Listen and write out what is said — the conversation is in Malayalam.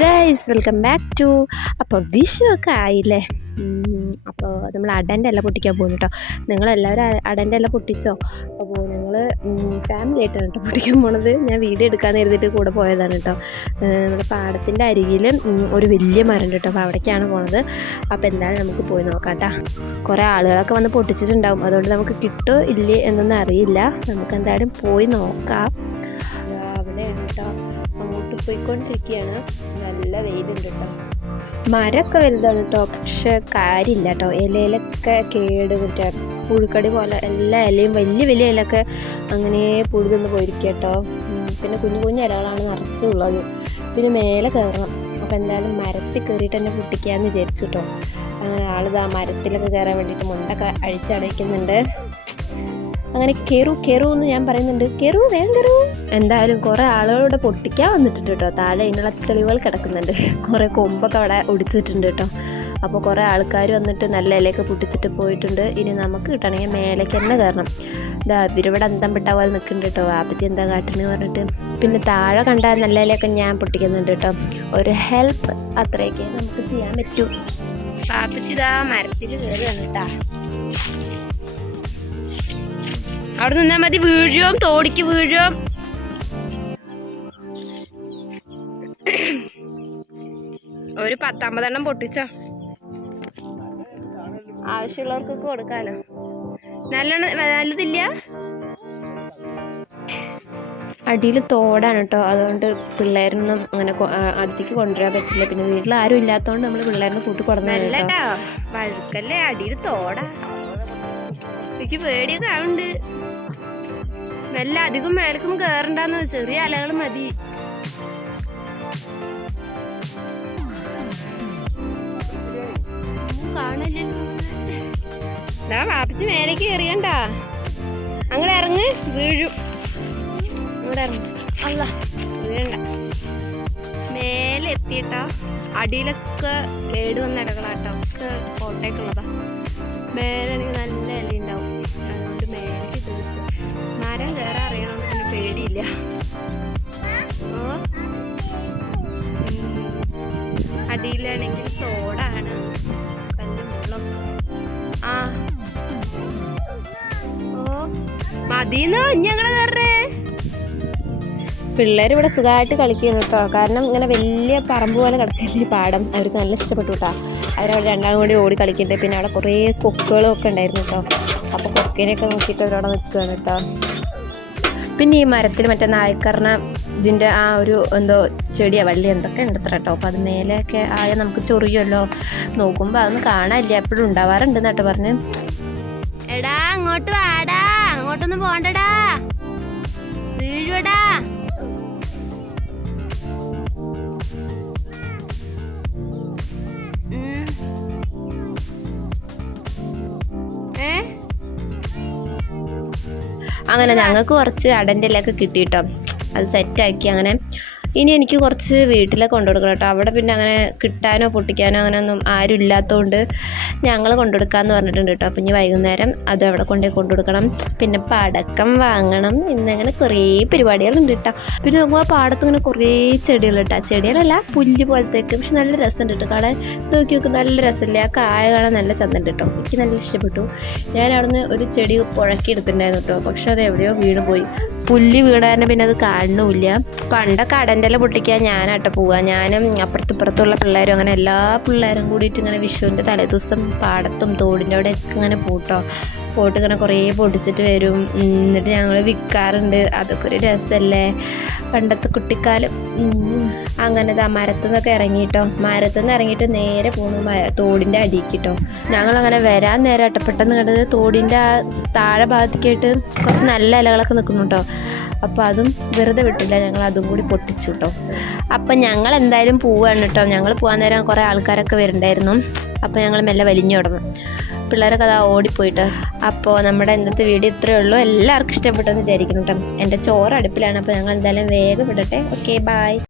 Guys welcome back to. അപ്പോൾ വിഷു ഒക്കെ ആയില്ലേ. അപ്പോൾ നമ്മൾ അടൻ്റെ ഇല പൊട്ടിക്കാൻ പോകുന്നു കേട്ടോ. നിങ്ങളെല്ലാവരും അടൻ്റെ ഇല പൊട്ടിച്ചോ? അപ്പോൾ ഞങ്ങൾ ഫാമിലി ആയിട്ടാണ് കേട്ടോ പൊട്ടിക്കാൻ പോണത്. ഞാൻ വീഡിയോ എടുക്കാമെന്ന് കരുതിയിട്ട് കൂടെ പോയതാണ് കേട്ടോ. നമ്മുടെ പാടത്തിൻ്റെ അരികിൽ ഒരു വലിയ മരം കേട്ടോ. അപ്പോൾ അവിടേക്കാണ് പോണത്. അപ്പോൾ എന്തായാലും നമുക്ക് പോയി നോക്കാം കേട്ടോ. കുറേ ആളുകളൊക്കെ വന്ന് പൊട്ടിച്ചിട്ടുണ്ടാവും, അതുകൊണ്ട് നമുക്ക് കിട്ടോ ഇല്ലേ എന്നൊന്നും അറിയില്ല. നമുക്ക് എന്തായാലും പോയി നോക്കാം. അവിടെയാണ് കേട്ടോ, അങ്ങോട്ട് പോയിക്കൊണ്ടിരിക്കുകയാണ്. നല്ല വെയിലുണ്ട് കേട്ടോ. മരമൊക്കെ വലുതാണ് കേട്ടോ, പക്ഷെ കാര്യമില്ല കേട്ടോ. ഇലയിലൊക്കെ കേട് മറ്റേ പുഴുക്കടി പോലെ എല്ലാ ഇലയും വലിയ വലിയ ഇലയൊക്കെ അങ്ങനെ പുഴു തിന്ന് പോയിരിക്കുക കേട്ടോ. പിന്നെ കുഞ്ഞു കുഞ്ഞു ഇലകളാണ് നിറച്ചുള്ളത്. പിന്നെ മേലെ കയറണം. അപ്പോൾ എന്തായാലും മരത്തിൽ കയറിയിട്ട് തന്നെ പൊട്ടിക്കാമെന്ന് വിചാരിച്ചു കേട്ടോ. അങ്ങനെ ആളിതാ മരത്തിലൊക്കെ കയറാൻ വേണ്ടിയിട്ട് മുണ്ടൊക്കെ അഴിച്ചടയ്ക്കുന്നുണ്ട്. അങ്ങനെ കയറൂ എന്ന് ഞാൻ പറയുന്നുണ്ട്. കയറൂ, വേഗം കയറൂ. എന്തായാലും കുറേ ആളുകളിവിടെ പൊട്ടിക്കാൻ വന്നിട്ടുണ്ട് കേട്ടോ. താഴെ ഇതിനുള്ള തെളിവുകൾ കിടക്കുന്നുണ്ട്. കുറേ കൊമ്പൊക്കെ അവിടെ ഒടിച്ചിട്ടുണ്ട് കേട്ടോ. അപ്പോൾ കുറേ ആൾക്കാർ വന്നിട്ട് നല്ല ഇലയൊക്കെ പൊട്ടിച്ചിട്ട് പോയിട്ടുണ്ട്. ഇനി നമുക്ക് കിട്ടണമെങ്കിൽ മേലേക്ക് തന്നെ കയറണം. ഇതാ ഇവരിവിടെ അന്തം പെട്ടാ പോലെ നിൽക്കുന്നുണ്ട് കേട്ടോ. വാപ്പച്ചി എന്താ കാട്ടണെന്ന് പറഞ്ഞിട്ട്. പിന്നെ താഴെ കണ്ടാൽ നല്ല ഇലയൊക്കെ ഞാൻ പൊട്ടിക്കുന്നുണ്ട് കേട്ടോ. ഒരു ഹെൽപ്പ് അത്രയൊക്കെ നമുക്ക് ചെയ്യാൻ പറ്റൂ. വാപ്പച്ചി ഇതാ മരത്തിൽ കയറുകയാണ് കേട്ടാ. അവിടെ നിന്നാൽ മതി, വീഴും, തോടിക്ക് വീഴും. ഒരു 10-50 പൊട്ടിച്ചോ, ആവശ്യമുള്ളവർക്കൊക്കെ കൊടുക്കാലോ. നല്ലതില്ല. അടിയിൽ തോടാണ് കേട്ടോ, അതുകൊണ്ട് പിള്ളേരൊന്നും അങ്ങനെ അടുത്തേക്ക് കൊണ്ടുവരാൻ പറ്റില്ല. പിന്നെ വീട്ടിൽ ആരും ഇല്ലാത്തതുകൊണ്ട് നമ്മൾ പിള്ളേരെ കൂട്ടി കൊടുക്കുന്നല്ലോ. വഴുക്കല്ലേ, അടിയിൽ തോടാ. എനിക്ക് പേടിയൊക്കെ ആവുന്നുണ്ട്. നല്ല അധികം മേലക്കൊന്നും കേറണ്ടെന്ന്, ചെറിയ അലകൾ മതി. കാണില്ല. വാപ്പിച്ച് മേലേക്ക് കയറിയണ്ട. അങ്ങനെ ഇറങ്ങ്, വീഴും. ഇവിടെ ഇറങ്ങി. അല്ല വീഴണ്ട. മേലെ എത്തിയിട്ടാ. അടിയിലൊക്കെ കേട് വന്ന ഇലകളാട്ടോ, ഒക്കെ കോട്ടയ്ക്കുള്ളതാ. മേലാണെങ്കിൽ നല്ല ഇല ഉണ്ടാവും. അതുകൊണ്ട് മേലേക്ക് തീർത്ത് മരം കയറാൻ അറിയണമെന്ന് പിന്നെ പേടിയില്ല. അടിയിലാണെങ്കിൽ തോടാണ്, കല്ലും മുള്ളൊക്കെ. ആ ഓ മതിന്ന് ഞങ്ങള് കയറേ. പിള്ളേർ ഇവിടെ സുഖമായിട്ട് കളിക്കണം കേട്ടോ. കാരണം ഇങ്ങനെ വലിയ പറമ്പ് പോലെ കിടക്കില്ലേ പാടം. അവർക്ക് നല്ല ഇഷ്ടപ്പെട്ടു കേട്ടോ. അവരവിടെ രണ്ടാളും കൂടി ഓടി കളിക്കട്ടെ. പിന്നെ അവിടെ കുറേ കൊക്കുകളും ഒക്കെ ഉണ്ടായിരുന്നു കേട്ടോ. അപ്പോൾ കൊക്കിനെയൊക്കെ നോക്കിയിട്ട് അവരവിടെ നിൽക്കുകയാണ് കേട്ടോ. പിന്നെ ഈ മരത്തിൽ മറ്റേ നായക്കറിന ഇതിൻ്റെ ആ ഒരു എന്തോ ചെടിയോ വള്ളി എന്തൊക്കെ ഉണ്ട് അത്ര കേട്ടോ. അപ്പോൾ അത് മേലെയൊക്കെ ആയാൽ നമുക്ക് ചൊറിയുമല്ലോ. നോക്കുമ്പോൾ അതൊന്നും കാണാനില്ല, എപ്പോഴും ഉണ്ടാവാറുണ്ട് എന്നിട്ട് പറഞ്ഞ്. എടാ അങ്ങോട്ട് വാടാ, അങ്ങോട്ടൊന്നും പോണ്ടടാ, വീഴുവടാ. അങ്ങനെ ഞങ്ങൾക്ക് കുറച്ച് അടൻ്റെ ഇലയൊക്കെ കിട്ടിയിട്ടോ. അത് സെറ്റാക്കി. അങ്ങനെ ഇനി എനിക്ക് കുറച്ച് വീട്ടിലൊക്കെ കൊണ്ടുകൊടുക്കണം കേട്ടോ. അവിടെ പിന്നെ അങ്ങനെ കിട്ടാനോ പൊട്ടിക്കാനോ അങ്ങനെ ഒന്നും ആരും ഇല്ലാത്തതുകൊണ്ട് ഞങ്ങൾ കൊണ്ടുകൊടുക്കാമെന്ന് പറഞ്ഞിട്ടുണ്ട് കേട്ടോ. അപ്പം ഇനി വൈകുന്നേരം അത് അവിടെ കൊണ്ടുകൊടുക്കണം. പിന്നെ പടക്കം വാങ്ങണം. ഇന്നങ്ങനെ കുറേ പരിപാടികളുണ്ട് കേട്ടോ. പിന്നെ നോക്കുമ്പോൾ പാടത്ത് ഇങ്ങനെ കുറേ ചെടികൾ കേട്ടോ. ചെടികളല്ല, പുല്ല് പോലത്തേക്ക്. പക്ഷെ നല്ല രസമുണ്ട് കേട്ടോ കാണാൻ. നോക്കി നോക്കി നല്ല രസമില്ലേ. ആ കായ കാണാൻ നല്ല ചന്തണ്ട് കേട്ടോ. എനിക്ക് നല്ല ഇഷ്ടപ്പെട്ടു. ഞാൻ അവിടുന്ന് ഒരു ചെടി പുഴക്കി എടുത്തിട്ടുണ്ടായിരുന്നു കേട്ടോ. പക്ഷെ അത് എവിടെയോ വീണ് പോയി. പുല്ല് വീടാൻ പിന്നെ അത് കാണുന്നില്ല. പണ്ടൊക്കെ അടൻ്റെ ഇല പൊട്ടിക്കാൻ ഞാനാട്ടോ പോവുക. ഞാനും അപ്പുറത്തുള്ള പിള്ളേരും അങ്ങനെ എല്ലാ പിള്ളേരും കൂടിയിട്ട് ഇങ്ങനെ വിഷുവിൻ്റെ തലേദിവസം പാടത്തും തോടിൻ്റെ അവിടെയൊക്കെ ഇങ്ങനെ പോയിട്ട് ഇങ്ങനെ കുറേ പൊട്ടിച്ചിട്ട് വരും. എന്നിട്ട് ഞങ്ങൾ വിൽക്കാറുണ്ട്. അതൊക്കെ ഒരു രസമല്ലേ, പണ്ടത്തെ കുട്ടിക്കാലം. അങ്ങനെ മരത്തു നിന്നൊക്കെ ഇറങ്ങിയിട്ടോ. മരത്തു നിന്ന് ഇറങ്ങിയിട്ട് നേരെ പോകുന്നു തോടിൻ്റെ അടിയിക്കിട്ടോ. ഞങ്ങളങ്ങനെ വരാൻ നേരം കേട്ടോ. പെട്ടെന്ന് കണ്ടത് തോടിൻ്റെ ആ താഴെ ഭാഗത്തേക്കായിട്ട് കുറച്ച് നല്ല ഇലകളൊക്കെ നിൽക്കുന്നു കേട്ടോ. അപ്പോൾ അതും വെറുതെ വിട്ടില്ല, ഞങ്ങൾ അതും കൂടി പൊട്ടിച്ചു കേട്ടോ. അപ്പം ഞങ്ങൾ എന്തായാലും പോവുകയാണ് കേട്ടോ. ഞങ്ങൾ പോകാൻ നേരം കുറേ ആൾക്കാരൊക്കെ വരുന്നുണ്ടായിരുന്നു. അപ്പോൾ ഞങ്ങൾ മെല്ലെ വലിഞ്ഞു തുടങ്ങും. പിള്ളേരൊക്കെ അതാ ഓടിപ്പോയിട്ട്. അപ്പോൾ നമ്മുടെ ഇന്നത്തെ വീഡിയോ ഇത്രയേ ഉള്ളൂ. എല്ലാവർക്കും ഇഷ്ടപ്പെട്ടെന്ന് വിചാരിക്കുന്നു കേട്ടോ. എൻ്റെ ചോറ് അടുപ്പിലാണ്. അപ്പോൾ ഞങ്ങൾ എന്തായാലും വേഗം വിടട്ടെ. Okay, by.